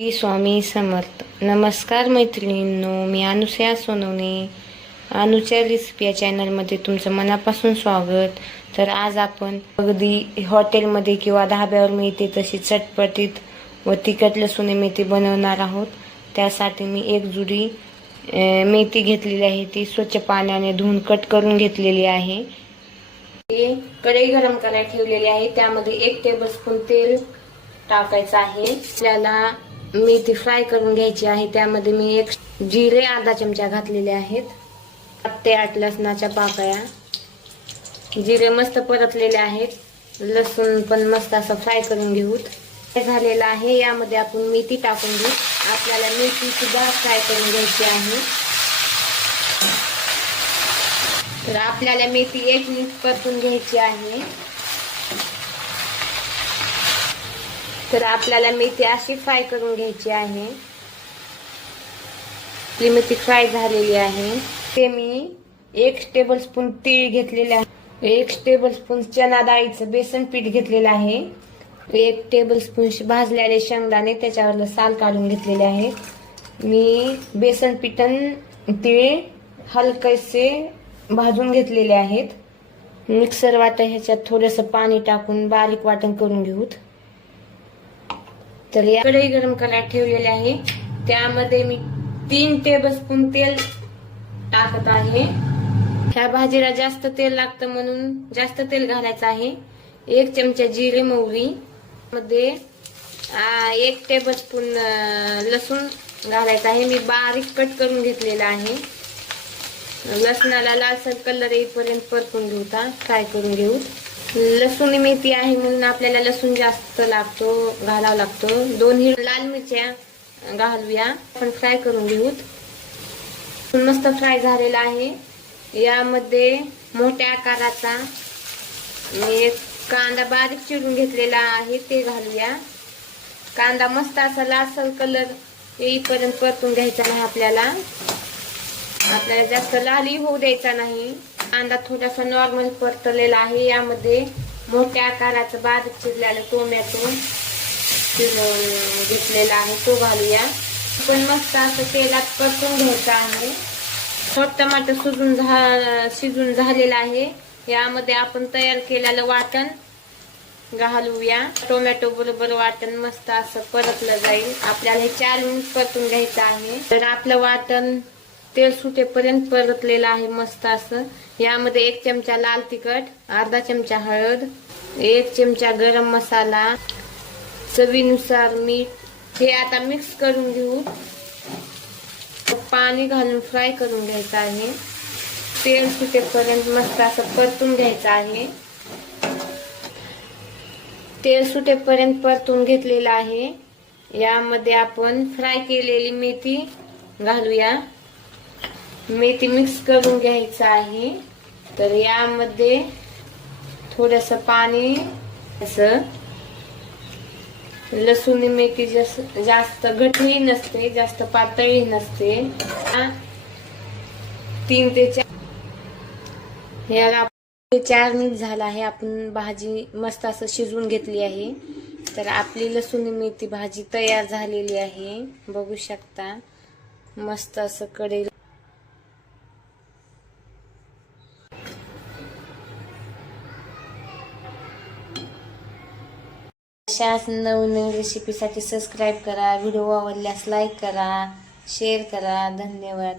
श्री स्वामी समर्थ. नमस्कार मैत्रिणींनो, मी अनुसया सोनवणे. अनुच्या रेसिपी या चॅनलमध्ये तुमचं मनापासून स्वागत. तर आज आपण अगदी हॉटेलमध्ये किंवा धाब्यावर मिळते तशी चटपटीत व तिखट लसूण मेथी बनवणार आहोत. त्यासाठी मी एक जुडी मेथी घेतलेली आहे. ती स्वच्छ पाण्याने धुवून कट करून घेतलेली आहे. कढई गरम करायला ठेवलेली आहे. त्यामध्ये 1 टेबलस्पून तेल टाकायचं आहे. आपल्याला मेथी फ्राय करून घ्यायची आहे. त्यामध्ये मी एक जिरे अर्धा चमचा घातलेले आहेत. 7 ते 8 लसणाच्या पाकळ्या. जिरे मस्त परतलेले आहेत. लसूण पण मस्त असं फ्राय करून घेऊत. झालेला आहे. यामध्ये आपण मेथी टाकून घेऊ. आपल्याला मेथी सुद्धा फ्राय करून घ्यायची आहे. तर आपल्याला मेथी 1 मिनिट परतून घ्यायची आहे. तर आपल्याला मेथी अशी फ्राय करून घ्यायची आहे. ही मेथी फ्राय झालेली आहे. ते मी 1 टेबलस्पून तीळ घेतलेले आहे. 1 टेबलस्पून चना डाळीचं बेसन पीठ घेतलेलं आहे. 1 टेबलस्पून भाजलेले शेंगदाणे त्याच्यावर साल काढून घेतलेले आहे. मी बेसन पीठ आणि तीळ हलकेसे भाजून घेतलेले आहेत. मिक्सर वाटा ह्याच्यात थोडंसं पाणी टाकून बारीक वाटण करून घेऊत. तर या कढई गरम करायला ठेवलेली आहे. त्यामध्ये मी 3 टेबलस्पून तेल टाकत आहे. ह्या भाजीला जास्त तेल लागतं म्हणून जास्त तेल घालायचं आहे. 1 चमचा जिरे मोहरी मध्ये 1 टेबलस्पून लसूण घालायचा आहे. मी बारीक कट करून घेतलेला आहे. लसणाला लालसर कलर येईपर्यंत परतून घेऊता, फ्राय करून घेऊ. लसूण मेथी आहे म्हणून आपल्याला लसूण जास्त घालावा लागतो. 2 लाल मिरच्या घालूया, आपण फ्राय करून घेऊ. मस्त फ्राय झालेला आहे. यामध्ये मोठ्या आकाराचा एक कांदा बारीक चिरून घेतलेला आहे ते घालूया. कांदा मस्त असा लालसर कलर येईपर्यंत परतून घ्यायचा नाही. आपल्याला जास्त लाली होऊ द्यायचा नाही. कांदा थोडासा नॉर्मल परतलेला आहे. यामध्ये मोठ्या आकाराचा बारीक चिरलेला टोमॅटो घेतलेला आहे तो घालूया. पण मस्त असं तेलात परतून घ्यायचं आहे. टमाटर शिजून झालेला आहे. यामध्ये आपण तयार केलेलं वाटण घालूया. टोमॅटो बरोबर वाटण मस्त असं परतलं जाईल. आपल्याला हे 4 मिनिट परतून घ्यायचं आहे. तर आपलं वाटण तेल सुटेपर्यंत परतलेलं आहे मस्त असं. यामध्ये 1 चमचा लाल तिखट, अर्धा चमचा हळद, 1 चमचा गरम मसाला, चवीनुसार मीठ हे आता मिक्स करून घेऊ. पाणी घालून फ्राय करून घ्यायचं आहे. तेल सुटेपर्यंत मस्त असं परतून घ्यायचं आहे. तेल सुटेपर्यंत परतून घेतलेलं आहे. यामध्ये आपण फ्राय केलेली मेथी घालूया. मेथी मिक्स करून घ्यायचं आहे. तर यामध्ये थोडंसं पाणी, असं लसूण मेथी जास्त घट्टही नसते, जास्त पातळही नसते. 3 ते 4 मिनिट झाला आहे. आपण भाजी मस्त असं शिजवून घेतली आहे. तर आपली लसूण मेथी भाजी तयार झालेली आहे. बघू शकता मस्त असं कढई. अशाच नवनवीन रेसिपीसाठी सबस्क्राईब करा. व्हिडिओ आवडल्यास लाईक करा, शेअर करा. धन्यवाद.